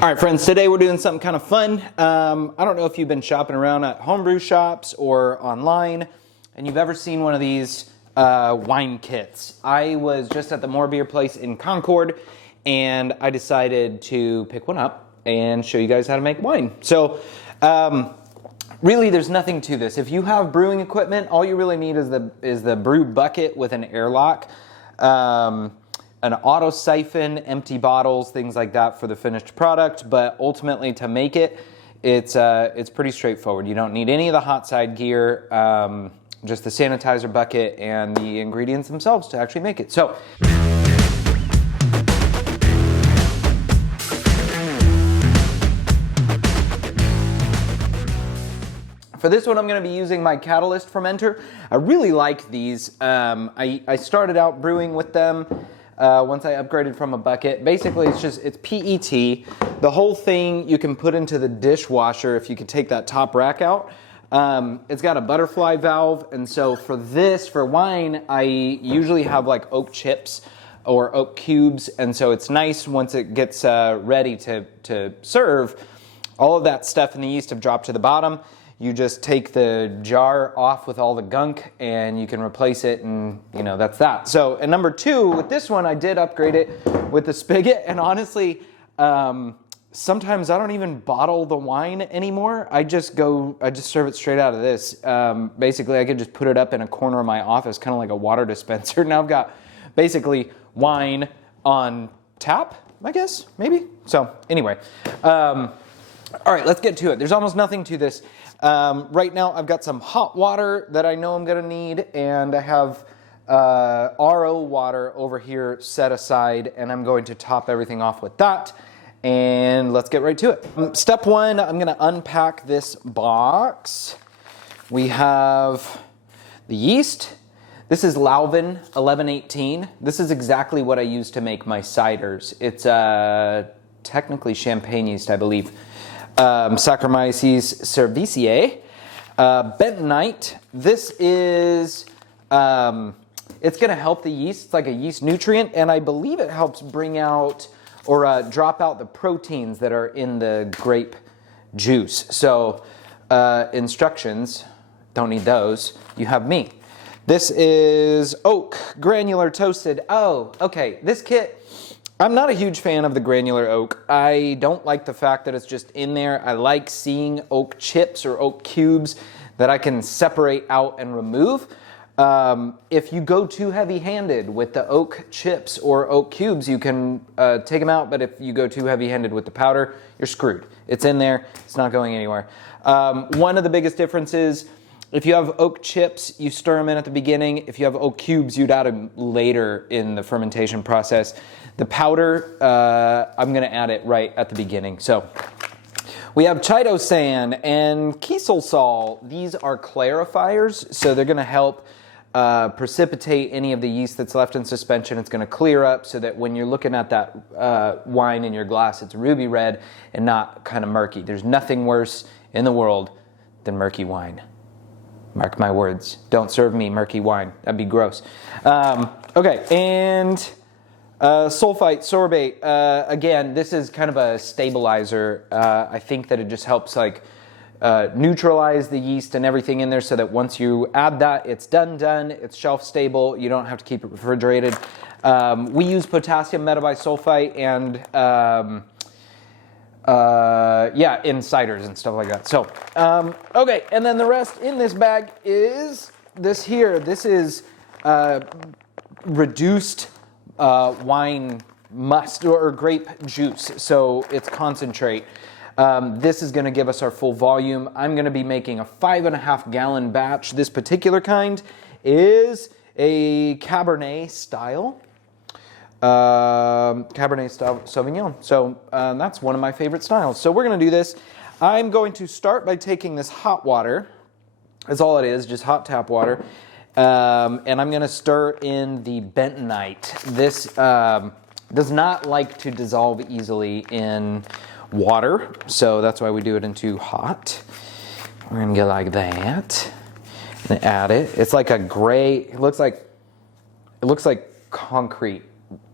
All right, friends, today we're doing something kind of fun. I don't know if you've been shopping around at homebrew shops or online and you've ever seen one of these wine kits. I was just at the More Beer place in Concord and I decided to pick one up and show you guys how to make wine. So really there's nothing to this. If you have brewing equipment, all you really need is the brew bucket with an airlock. An auto siphon, empty bottles, things like that for the finished product. But ultimately, to make it, it's pretty straightforward. You don't need any of the hot side gear, just the sanitizer bucket and the ingredients themselves to actually make it. So. For this one, I'm going to be using my Catalyst fermenter. I really like these. I started out brewing with them. Once I upgraded from a bucket. Basically, it's PET. The whole thing you can put into the dishwasher if you could take that top rack out. It's got a butterfly valve, and so for wine, I usually have like oak chips or oak cubes, and so it's nice once it gets ready to serve. All of that stuff in the yeast have dropped to the bottom. You just take the jar off with all the gunk and you can replace it, and you know, that's that. So, and number two, with this one, I did upgrade it with the spigot, and honestly, sometimes I don't even bottle the wine anymore. I just serve it straight out of this. Basically, I could just put it up in a corner of my office, kind of like a water dispenser. Now I've got basically wine on tap, I guess, maybe. So anyway, all right, let's get to it. There's almost nothing to this. Right now I've got some hot water that I know I'm gonna need, and I have RO water over here set aside, and I'm going to top everything off with that, and let's get right to it. Step one, I'm gonna unpack this box. We have the yeast. This is Lalvin 1118. This is exactly what I use to make my ciders. It's technically champagne yeast, I believe. Saccharomyces cerevisiae, bentonite. This is, it's going to help the yeast. It's like a yeast nutrient, and I believe it helps bring out or drop out the proteins that are in the grape juice. So instructions, don't need those. You have me. This is oak, granular toasted. Oh, okay, this kit, I'm not a huge fan of the granular oak. I don't like the fact that it's just in there. I like seeing oak chips or oak cubes that I can separate out and remove. If you go too heavy-handed with the oak chips or oak cubes, you can take them out, but if you go too heavy-handed with the powder, you're screwed. It's in there. It's not going anywhere. One of the biggest differences, if you have oak chips, you stir them in at the beginning. If you have oak cubes, you'd add them later in the fermentation process. The powder, I'm going to add it right at the beginning. So we have chitosan and Kieselsaal. These are clarifiers, so they're going to help precipitate any of the yeast that's left in suspension. It's going to clear up so that when you're looking at that wine in your glass, it's ruby red and not kind of murky. There's nothing worse in the world than murky wine. Mark my words. Don't serve me murky wine. That'd be gross. Okay, and sulfite sorbate. Again, this is kind of a stabilizer. I think that it just helps like neutralize the yeast and everything in there, so that once you add that, it's done. It's shelf stable. You don't have to keep it refrigerated. We use potassium metabisulfite and yeah, in ciders and stuff like that. So, okay, and then the rest in this bag is this here. This is reduced wine must or grape juice, so it's concentrate. This is going to give us our full volume. I'm going to be making a 5.5 gallon batch. This particular kind is a Cabernet style. Cabernet style Sauvignon. So that's one of my favorite styles. So we're going to do this. I'm going to start by taking this hot water. That's all it is, just hot tap water. And I'm going to stir in the bentonite. This does not like to dissolve easily in water, so that's why we do it into hot. We're going to go like that and add it. It's like a gray, it looks like concrete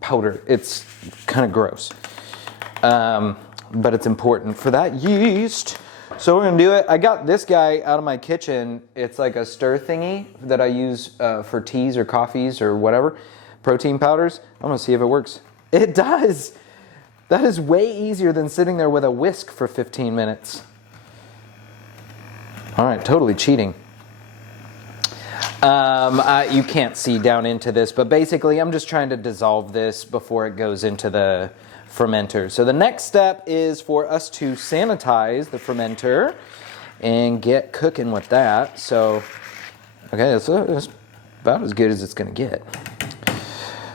powder. It's kind of gross. but it's important for that yeast. So we're gonna do it. I got this guy out of my kitchen. It's like a stir thingy that I use for teas or coffees or whatever, protein powders. I'm gonna see if it works. It does. That is way easier than sitting there with a whisk for 15 minutes. All right, totally cheating. You can't see down into this, but basically I'm just trying to dissolve this before it goes into the fermenter. So the next step is for us to sanitize the fermenter and get cooking with that. So, okay, that's about as good as it's gonna get.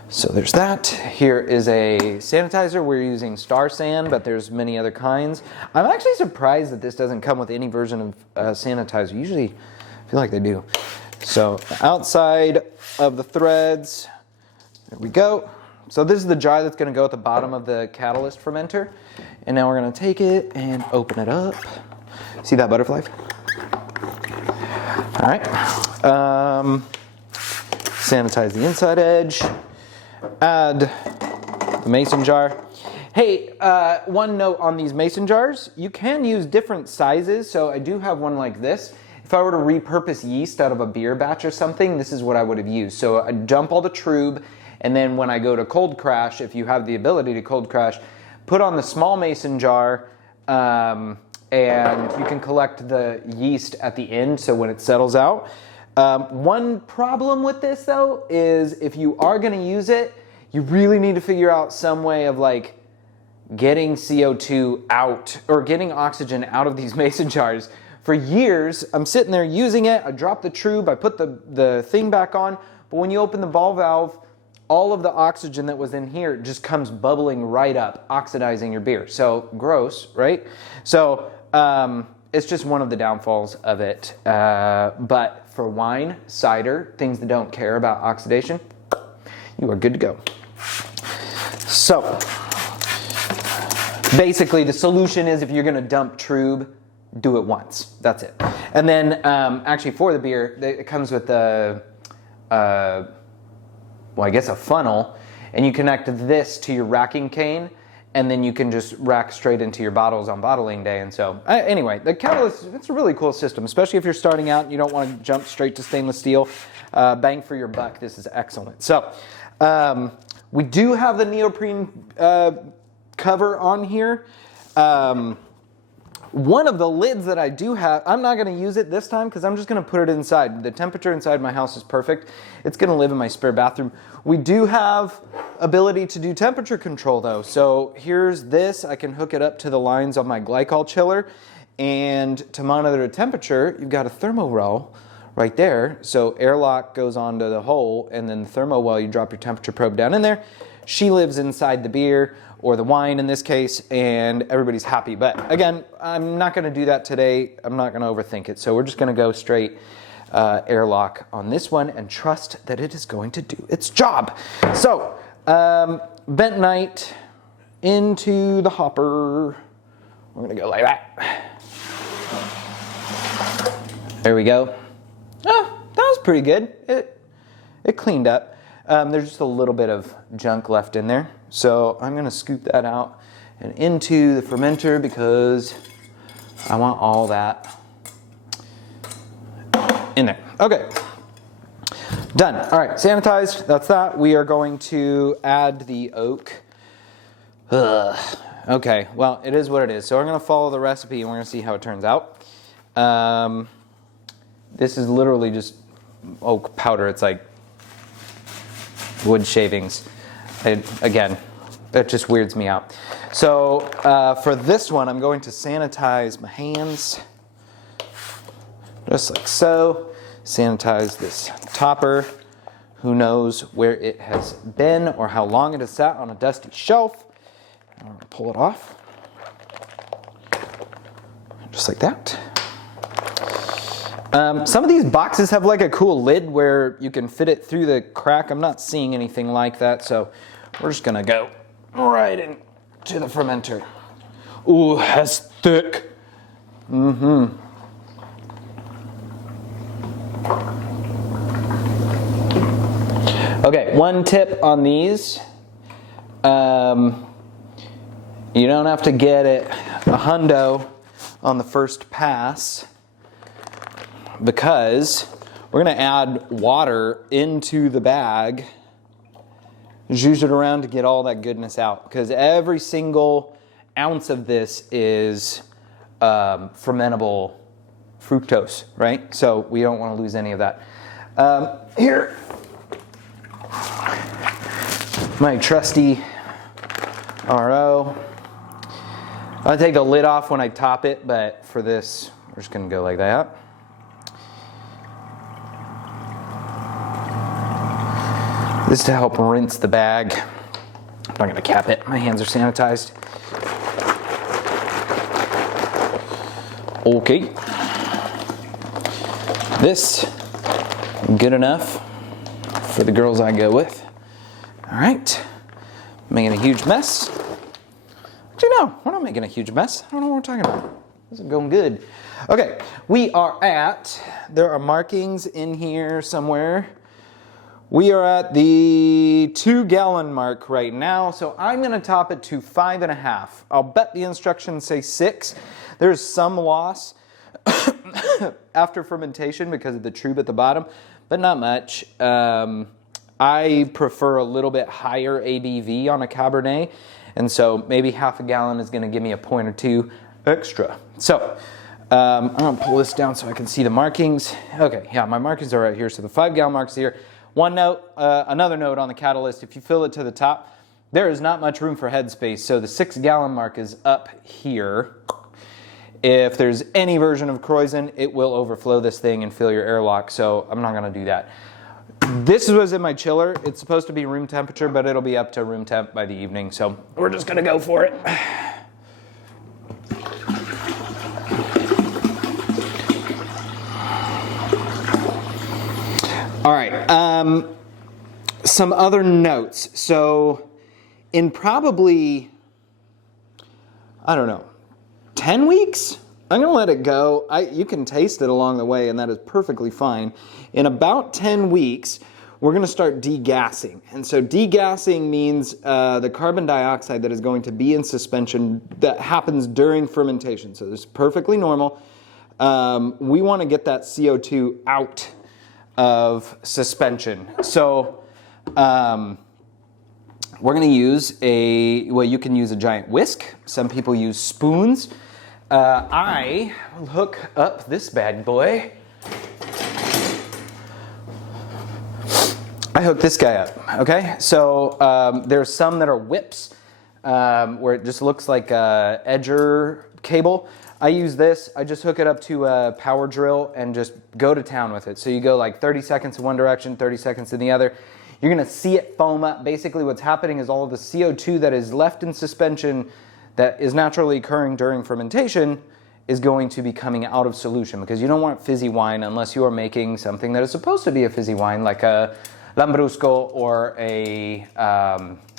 So there's that. Here is a sanitizer. We're using Star San, but there's many other kinds. I'm actually surprised that this doesn't come with any version of sanitizer. Usually, I feel like they do. So outside of the threads, there we go. So this is the jar that's going to go at the bottom of the catalyst fermenter. And now we're going to take it and open it up. See that butterfly? All right. Sanitize the inside edge. Add the mason jar. Hey, one note on these mason jars. You can use different sizes. So I do have one like this. If I were to repurpose yeast out of a beer batch or something, this is what I would have used. So I dump all the trub. And then when I go to cold crash, if you have the ability to cold crash, put on the small mason jar, and you can collect the yeast at the end, so when it settles out. One problem with this though is if you are gonna use it, you really need to figure out some way of like getting CO2 out or getting oxygen out of these mason jars. For years, I'm sitting there using it, I drop the trub, I put the thing back on, but when you open the ball valve, all of the oxygen that was in here just comes bubbling right up, oxidizing your beer. So gross, right? So it's just one of the downfalls of it. But for wine, cider, things that don't care about oxidation, you are good to go. So basically the solution is if you're gonna dump trub, do it once, that's it. And then actually for the beer, it comes with the, well, I guess a funnel, and you connect this to your racking cane, and then you can just rack straight into your bottles on bottling day. And so, anyway, the catalyst, it's a really cool system, especially if you're starting out and you don't want to jump straight to stainless steel. Bang for your buck, this is excellent. So, we do have the neoprene cover on here. One of the lids that I do have, I'm not going to use it this time because I'm just going to put it inside. The temperature inside my house is perfect. It's going to live in my spare bathroom. We do have ability to do temperature control though. So here's this. I can hook it up to the lines on my glycol chiller. And to monitor the temperature, you've got a thermo roll right there. So airlock goes onto the hole, and then the thermo well, you drop your temperature probe down in there. She lives inside the beer, or the wine in this case, and everybody's happy. But again, I'm not gonna do that today. I'm not gonna overthink it. So we're just gonna go straight airlock on this one and trust that it is going to do its job. So, bentonite into the hopper. We're gonna go like that. There we go. Oh, that was pretty good. It cleaned up. There's just a little bit of junk left in there. So I'm gonna scoop that out and into the fermenter because I want all that in there. Okay, done. All right, sanitized, that's that. We are going to add the oak. Okay, well, it is what it is. So we're gonna follow the recipe and we're gonna see how it turns out. This is literally just oak powder. It's like wood shavings. Again, it just weirds me out. So for this one, I'm going to sanitize my hands, just like so. Sanitize this topper. Who knows where it has been or how long it has sat on a dusty shelf. I'm going to pull it off, just like that. Some of these boxes have like a cool lid where you can fit it through the crack. I'm not seeing anything like that, so we're just gonna go right into the fermenter. Ooh, that's thick. Okay, one tip on these. You don't have to get it a hundo on the first pass, because we're going to add water into the bag, zhuzh it around to get all that goodness out, because every single ounce of this is fermentable fructose, right? So we don't want to lose any of that. Here, my trusty RO. I'll take the lid off when I top it, but for this, we're just going to go like that. This is to help rinse the bag. I'm not going to cap it. My hands are sanitized. Okay. This, good enough for the girls I go with. All right. Making a huge mess. Actually, no, we're not making a huge mess. I don't know what we're talking about. This is going good. Okay, we are at, there are markings in here somewhere. We are at the 2-gallon mark right now, so I'm going to top it to 5.5. I'll bet the instructions say 6. There's some loss after fermentation because of the trube at the bottom, but not much. I prefer a little bit higher ABV on a Cabernet, and so maybe half a gallon is going to give me a point or two extra. So I'm going to pull this down so I can see the markings. Okay, yeah, my markings are right here, so the 5-gallon mark's here. One note, another note on the catalyst, if you fill it to the top, there is not much room for headspace, so the 6-gallon mark is up here. If there's any version of Kreuzen, it will overflow this thing and fill your airlock, so I'm not going to do that. This was in my chiller. It's supposed to be room temperature, but it'll be up to room temp by the evening, so we're just going to go for it. All right, some other notes. So in probably, I don't know, 10 weeks, I'm going to let it go. You can taste it along the way, and that is perfectly fine. In about 10 weeks, we're going to start degassing. And so degassing means the carbon dioxide that is going to be in suspension that happens during fermentation. So this is perfectly normal. We want to get that CO2 out of suspension. So we're going to use you can use a giant whisk. Some people use spoons. I will hook up this bad boy. I hook this guy up, okay? So there's some that are whips, where it just looks like a edger cable. I use this. I just hook it up to a power drill and just go to town with it. So you go like 30 seconds in one direction, 30 seconds in the other. You're going to see it foam up. Basically what's happening is all of the CO2 that is left in suspension that is naturally occurring during fermentation is going to be coming out of solution, because you don't want fizzy wine unless you are making something that is supposed to be a fizzy wine, like a Lambrusco or a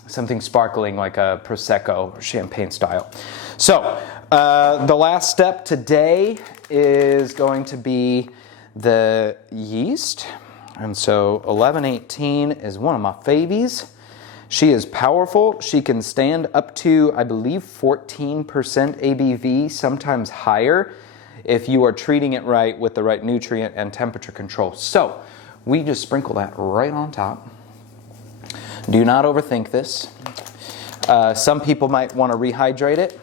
something sparkling like a Prosecco or champagne style. So the last step today is going to be the yeast. And so 1118 is one of my favies. She is powerful. She can stand up to, I believe, 14% ABV, sometimes higher, if you are treating it right with the right nutrient and temperature control. So we just sprinkle that right on top. Do not overthink this. Some people might want to rehydrate it.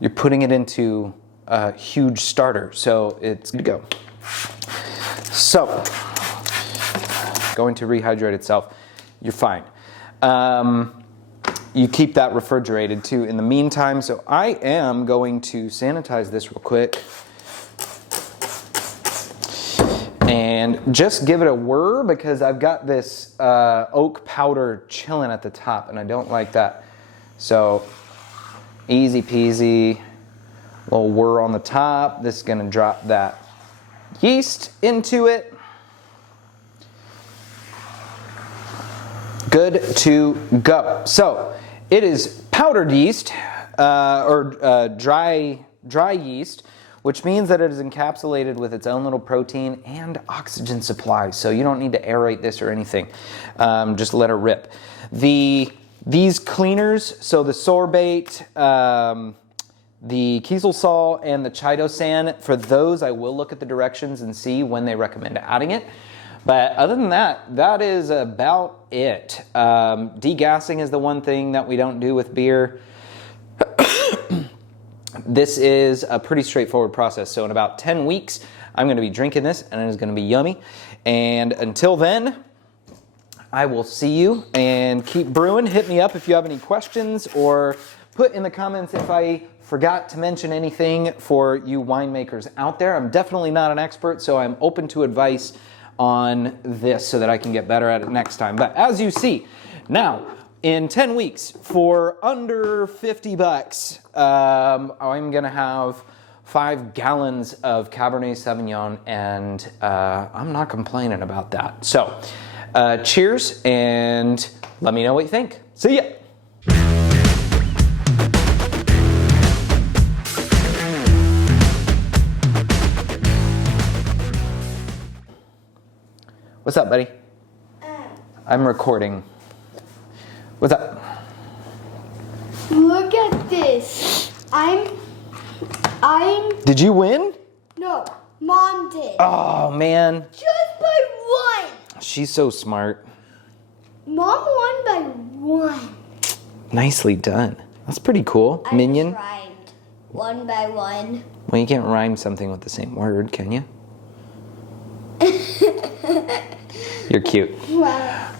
You're putting it into a huge starter, so it's good to go. So, going to rehydrate itself, you're fine. You keep that refrigerated too in the meantime. So I am going to sanitize this real quick and just give it a whir, because I've got this oak powder chilling at the top and I don't like that. So easy peasy, little whir on the top. This is going to drop that yeast into it. Good to go. So it is powdered yeast or dry yeast, which means that it is encapsulated with its own little protein and oxygen supply. So you don't need to aerate this or anything. Just let it rip. The These cleaners, so the sorbate, the Kieselsaal, and the chitosan, for those I will look at the directions and see when they recommend adding it. But other than that, that is about it. Degassing is the one thing that we don't do with beer. This is a pretty straightforward process. So in about 10 weeks, I'm going to be drinking this, and it is going to be yummy. And until then, I will see you, and keep brewing. Hit me up if you have any questions, or put in the comments if I forgot to mention anything for you winemakers out there. I'm definitely not an expert, so I'm open to advice on this so that I can get better at it next time. But as you see, now in 10 weeks, for under 50 bucks, I'm gonna have 5 gallons of Cabernet Sauvignon, and I'm not complaining about that. So cheers, and let me know what you think. See ya. What's up, buddy? I'm recording. What's up? Look at this. I'm. Did you win? No, Mom did. Oh, man. Just by 1. She's so smart. Mom won by 1. Nicely done. That's pretty cool. Minion. Just rhymed 1 by 1. Well, you can't rhyme something with the same word, can you? You're cute. Wow.